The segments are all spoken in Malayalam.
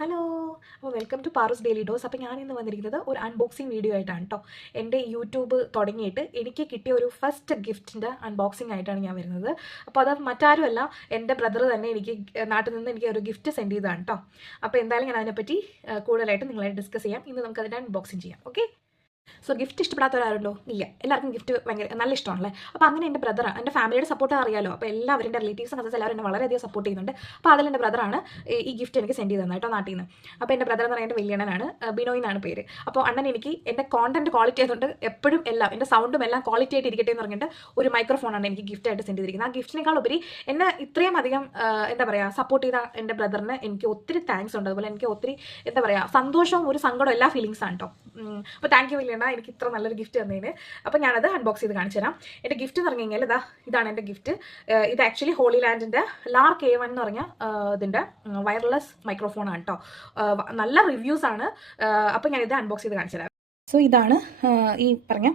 ഹലോ. അപ്പോൾ welcome to Paru's daily dose. അപ്പോൾ ഞാനിന്ന് വന്നിരിക്കുന്നത് ഒരു അൺബോക്സിങ് വീഡിയോ ആയിട്ടാണ് കേട്ടോ. എൻ്റെ യൂട്യൂബ് തുടങ്ങിയിട്ട് എനിക്ക് കിട്ടിയ ഒരു ഫസ്റ്റ് ഗിഫ്റ്റിൻ്റെ അൺബോക്സിങ് ആയിട്ടാണ് ഞാൻ വരുന്നത്. അപ്പോൾ അത് മറ്റാരുമല്ല, എൻ്റെ ബ്രദർ തന്നെ എനിക്ക് നാട്ടിൽ നിന്ന് എനിക്ക് ഒരു ഗിഫ്റ്റ് സെൻഡ് ചെയ്തതാണ് കേട്ടോ. അപ്പോൾ എന്തായാലും ഞാൻ അതിനെപ്പറ്റി കൂടുതലായിട്ട് നിങ്ങളായിട്ട് ഡിസ്കസ് ചെയ്യാം. ഇന്ന് നമുക്ക് അതിൻ്റെ അൺബോക്സിങ് ചെയ്യാം. ഓക്കെ. സോ ഗിഫ്റ്റ് ഇഷ്ടപ്പെടാത്തവരാരുണ്ടോ? ഇല്ല, എല്ലാവർക്കും ഗിഫ്റ്റ് ഭയങ്കര നല്ല ഇഷ്ടമാണല്ലേ. അപ്പോൾ അങ്ങനെ എൻ്റെ ബ്രദർ, എൻ്റെ ഫാമിലിയുടെ സപ്പോർട്ട് അറിയാലോ. അപ്പോൾ എല്ലാവരും എൻ്റെ റിലേറ്റീവ്സും കസിൻസ് എല്ലാവരും എന്നെ വളരെയധികം സപ്പോർട്ട് ചെയ്യുന്നുണ്ട്. അപ്പോൾ അതിൽ എൻ്റെ ബ്രദറാണ് ഈ ഗിഫ്റ്റ് എനിക്ക് സെൻഡ് ചെയ്ത് തന്നെ കേട്ടോ, നാട്ടിൽ നിന്ന്. അപ്പോൾ എൻ്റെ ബ്രദർ എന്ന് പറയുന്നത് എൻ്റെ വലിയണ്ണനാണ്, ബിനോയ് എന്നാണ് പേര്. അപ്പോൾ അണ്ണൻ എനിക്ക് എൻ്റെ കോണ്ടന്റ് ക്വാളിറ്റി ആയതുകൊണ്ട് എപ്പോഴും എല്ലാം എൻ്റെ സൗണ്ടും എല്ലാം ക്വാളിറ്റി ആയിട്ട് ഇരിക്കട്ടെ എന്ന് പറഞ്ഞിട്ട് ഒരു മൈക്രോഫോണാണ് എനിക്ക് ഗിഫ്റ്റ് ആയിട്ട് സെൻഡ് ചെയ്തിരിക്കുന്നത്. ആ ഗിഫ്റ്റിനേക്കാൾ ഉപരി എന്നെ ഇത്രയും അധികം എന്താ പറയുക സപ്പോർട്ട് ചെയ്ത എൻ്റെ ബ്രദറിന് എനിക്ക് ഒത്തിരി താങ്ക്സ് ഉണ്ട്. അതുപോലെ എനിക്ക് ഒത്തിരി എന്താ പറയുക സന്തോഷവും ഒരു സങ്കടവും എല്ലാ ഫീലിങ്സാണ് കേട്ടോ. അപ്പോൾ താങ്ക് യു വലിയണ്ണ, എനിക്ക് ഇത്ര നല്ലൊരു ഗിഫ്റ്റ് തന്നതിന്. അപ്പോൾ ഞാനത് അൺബോക്സ് ചെയ്ത് കാണിച്ചു തരാം. എൻ്റെ ഗിഫ്റ്റ് എന്ന് പറഞ്ഞു കഴിഞ്ഞാൽ ഇതാണ് എൻ്റെ ഗിഫ്റ്റ്. ഇത് ആക്ച്വലി ഹോളി ലാൻഡിൻ്റെ ലാർക്ക് A1 എന്ന് പറഞ്ഞ ഇതിൻ്റെ വയർലെസ് മൈക്രോഫോണാണ് കേട്ടോ. നല്ല റിവ്യൂസ് ആണ്. അപ്പോൾ ഞാനിത് അൺബോക്സ് ചെയ്ത് കാണിച്ചു തരാം. സോ ഇതാണ് ഈ പറഞ്ഞ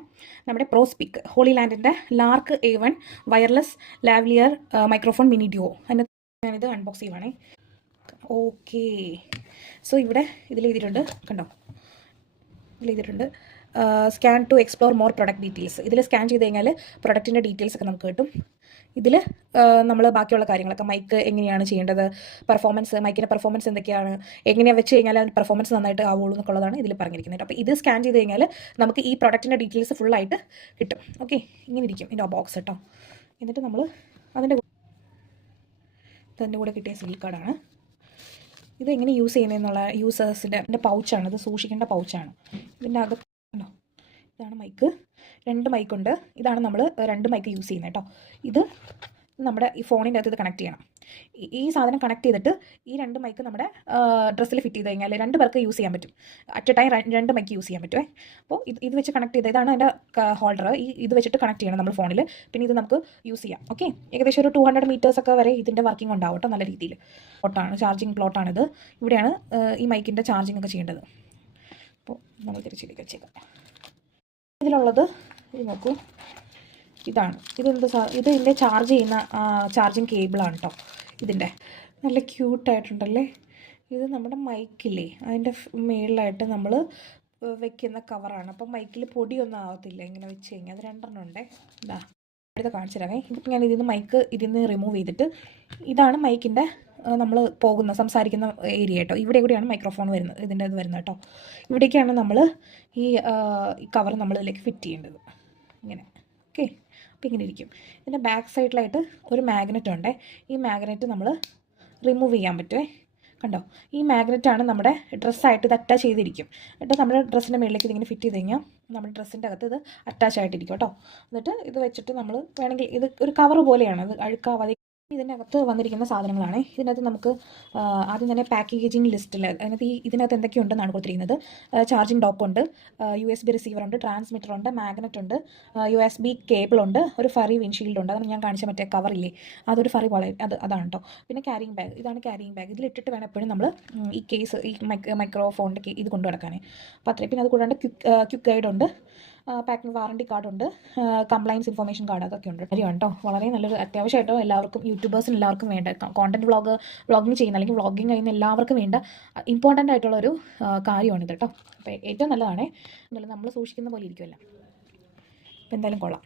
നമ്മുടെ പ്രോസ്പിക് ഹോളി ലാൻഡിൻ്റെ Lark A1 wireless lavalier microphone mini duo. അതിനകത്ത് ഞാനിത് അൺബോക്സ് ചെയ്യുവാണേ. ഓക്കെ. സോ ഇവിടെ ഇതിൽ എഴുതിയിട്ടുണ്ട്, കണ്ടോ, എഴുതിയിട്ടുണ്ട് scan to explore more product details. ഇതിൽ സ്കാൻ ചെയ്ത് കഴിഞ്ഞാൽ പ്രൊഡക്റ്റിൻ്റെ ഡീറ്റെയിൽസ് ഒക്കെ നമുക്ക് കിട്ടും. ഇതിൽ നമ്മൾ ബാക്കിയുള്ള കാര്യങ്ങളൊക്കെ മൈക്ക് എങ്ങനെയാണ് ചെയ്യേണ്ടത്, പെർഫോമൻസ്, മൈക്കിൻ്റെ പെർഫോമൻസ് എന്തൊക്കെയാണ്, എങ്ങനെയാണ് വെച്ച് കഴിഞ്ഞാൽ അതിന് പെർഫോമൻസ് നന്നായിട്ട് ആവുള്ളൂ എന്നൊക്കെയുള്ളതാണ് ഇതിൽ പറഞ്ഞിരിക്കുന്നത്. അപ്പോൾ ഇത് സ്കാൻ ചെയ്ത് കഴിഞ്ഞാൽ നമുക്ക് ഈ പ്രൊഡക്റ്റിൻ്റെ ഡീറ്റെയിൽസ് ഫുള്ളായിട്ട് കിട്ടും. ഓക്കെ, ഇങ്ങനെ ഇരിക്കും ഇതിൻ്റെ ബോക്സ് കേട്ടോ. എന്നിട്ട് നമ്മൾ അതിൻ്റെ കൂടെ കിട്ടിയ സിൽ കാർഡാണ്. ഇത് എങ്ങനെ യൂസ് ചെയ്യുന്നതെന്നുള്ള യൂസേഴ്സിൻ്റെ പൗച്ചാണ്, ഇത് സൂക്ഷിക്കേണ്ട പൗച്ചാണ്. ഇതിൻ്റെ അകത്ത് ഉണ്ടോ, ഇതാണ് മൈക്ക്, 2 മൈക്കുണ്ട്. ഇതാണ് നമ്മൾ 2 മൈക്ക് യൂസ് ചെയ്യുന്നത് കേട്ടോ. ഇത് നമ്മുടെ ഈ ഫോണിൻ്റെ അകത്ത് ഇത് കണക്ട് ചെയ്യണം. ഈ സാധനം കണക്ട് ചെയ്തിട്ട് ഈ 2 മൈക്ക് നമ്മുടെ ഡ്രസ്സിൽ ഫിറ്റ് ചെയ്ത് കഴിഞ്ഞാൽ 2 പേർക്ക് യൂസ് ചെയ്യാൻ പറ്റും. At a time 2 mic use ചെയ്യാൻ പറ്റുമേ. അപ്പോൾ ഇത് വെച്ച് കണക്ട് ചെയ്ത്, ഇതാണ് എൻ്റെ ഹോൾഡർ. ഇത് വെച്ചിട്ട് കണക്ട് ചെയ്യണം നമ്മൾ ഫോണിൽ. പിന്നെ ഇത് നമുക്ക് യൂസ് ചെയ്യാം. ഓക്കെ, ഏകദേശം ഒരു 200 മീറ്റേഴ്സൊക്കെ വരെ ഇതിൻ്റെ വർക്കിംഗ് ഉണ്ടാവും കേട്ടോ, നല്ല രീതിയിൽ. പ്ലോട്ടാണ്, ചാർജിങ് പ്ലോട്ടാണിത്. ഇവിടെയാണ് ഈ മൈക്കിൻ്റെ ചാർജിങ് ഒക്കെ ചെയ്യേണ്ടത്. അപ്പോൾ നമ്മൾ തിരിച്ചിലേക്ക് വെച്ചേക്കാം. ഇതിലുള്ളത് ഇത് നോക്കൂ, ഇതാണ്. ഇത് ഇതിൻ്റെ ചാർജ് ചെയ്യുന്ന ചാർജിങ് കേബിളാണ് കേട്ടോ. ഇതിൻ്റെ നല്ല ക്യൂട്ടായിട്ടുണ്ടല്ലേ. ഇത് നമ്മുടെ മൈക്കില്ലേ അതിൻ്റെ മേളിലായിട്ട് നമ്മൾ വെക്കുന്ന കവറാണ്. അപ്പം മൈക്കിൽ പൊടിയൊന്നും ആവത്തില്ല ഇങ്ങനെ വെച്ച് കഴിഞ്ഞാൽ. അത് 2 ഉണ്ടേ. ഇതാ അടുത്ത കാണിച്ചു തരാമേ. ഇതിപ്പോൾ ഞാൻ ഇതിൽ നിന്ന് റിമൂവ് ചെയ്തിട്ട്, ഇതാണ് മൈക്കിൻ്റെ നമ്മൾ സംസാരിക്കുന്ന ഏരിയ കേട്ടോ. ഇവിടെയാണ് മൈക്രോഫോൺ വരുന്നത്, ഇതിൻ്റെ ഇത് വരുന്നത് കേട്ടോ. ഇവിടേക്കാണ് നമ്മൾ ഈ കവർ നമ്മൾ ഇതിലേക്ക് ഫിറ്റ് ചെയ്യേണ്ടത്. ഇങ്ങനെ. ഓക്കെ, അപ്പോൾ ഇങ്ങനെ ഇരിക്കും. ഇതിൻ്റെ ബാക്ക് സൈഡിലായിട്ട് ഒരു മാഗ്നറ്റ് ഉണ്ടേ. ഈ മാഗ്നറ്റ് നമ്മൾ റിമൂവ് ചെയ്യാൻ പറ്റുമേ. കണ്ടോ, ഈ മാഗ്നറ്റാണ് നമ്മുടെ ഡ്രസ്സായിട്ട് ഇത് അറ്റാച്ച് ചെയ്തിരിക്കും. എന്നിട്ട് നമ്മുടെ ഡ്രസ്സിൻ്റെ മുകളിലേക്ക് ഇതിങ്ങനെ ഫിറ്റ് ചെയ്ത് കഴിഞ്ഞാൽ നമ്മുടെ ഡ്രസ്സിൻ്റെ അകത്ത് ഇത് അറ്റാച്ച് ആയിട്ടിരിക്കും കേട്ടോ. എന്നിട്ട് ഇത് വെച്ചിട്ട് നമ്മൾ വേണമെങ്കിൽ, ഇത് ഒരു കവർ പോലെയാണ്, അത് അഴുക്കാവാതെ. ഇതിനകത്ത് വന്നിരിക്കുന്ന സാധനങ്ങളാണ്. ഇതിനകത്ത് നമുക്ക് ആദ്യം തന്നെ പാക്കേജിങ് ലിസ്റ്റിൽ ഇതിനകത്ത് എന്തൊക്കെയുണ്ടെന്നാണ് കൊടുത്തിരിക്കുന്നത്. ചാർജിങ് ഡോക്കുണ്ട്, USB റിസീവറുണ്ട്, ട്രാൻസ്മിറ്ററുണ്ട്, മാഗ്നറ്റ് ഉണ്ട്, USB കേബിളുണ്ട്, ഒരു ഫറി വിൻഷീൽഡ് ഉണ്ട്. അതാണ് ഞാൻ കാണിച്ച മറ്റേ കവറില്ലേ, അതൊരു ഫറി പോലെ അതാണ് കേട്ടോ. പിന്നെ ക്യാരിങ് ബാഗ്, ഇതാണ് ക്യാരിങ് ബാഗ്. ഇതിലിട്ടിട്ട് വേണം എപ്പോഴും നമ്മൾ ഈ കേസ്, ഈ മൈക്രോഫോണിൻ്റെ ഇത് കൊണ്ടു നടക്കാൻ. അപ്പോൾ അത്രയും. പിന്നെ അത് കൂടാണ്ട് ക്വിക്ക് ഗൈഡ് ഉണ്ട്, പാക്കിംഗ് വാറണ്ടി കാർഡുണ്ട്, കംപ്ലൈൻസ് ഇൻഫർമേഷൻ കാർഡ്, അതൊക്കെ ഉണ്ട്. കാര്യമാണ് കേട്ടോ. വളരെ നല്ലൊരു അത്യാവശ്യമായിട്ടോ എല്ലാവർക്കും, യൂട്യൂബേഴ്സിന് എല്ലാവർക്കും വേണ്ട, കോണ്ടന്റ് വ്ളോഗിങ് ചെയ്യുന്ന അല്ലെങ്കിൽ വ്ളോഗിങ് കഴിയുന്ന എല്ലാവർക്കും വേണ്ട ഇമ്പോർട്ടൻ്റ് ആയിട്ടുള്ളൊരു കാര്യമാണിത് കേട്ടോ. അപ്പോൾ ഏറ്റവും നല്ലതാണ്. എന്നാലും നമ്മൾ സൂക്ഷിക്കുന്ന പോലെ ഇരിക്കുമല്ലോ. അപ്പോൾ എന്തായാലും കൊള്ളാം.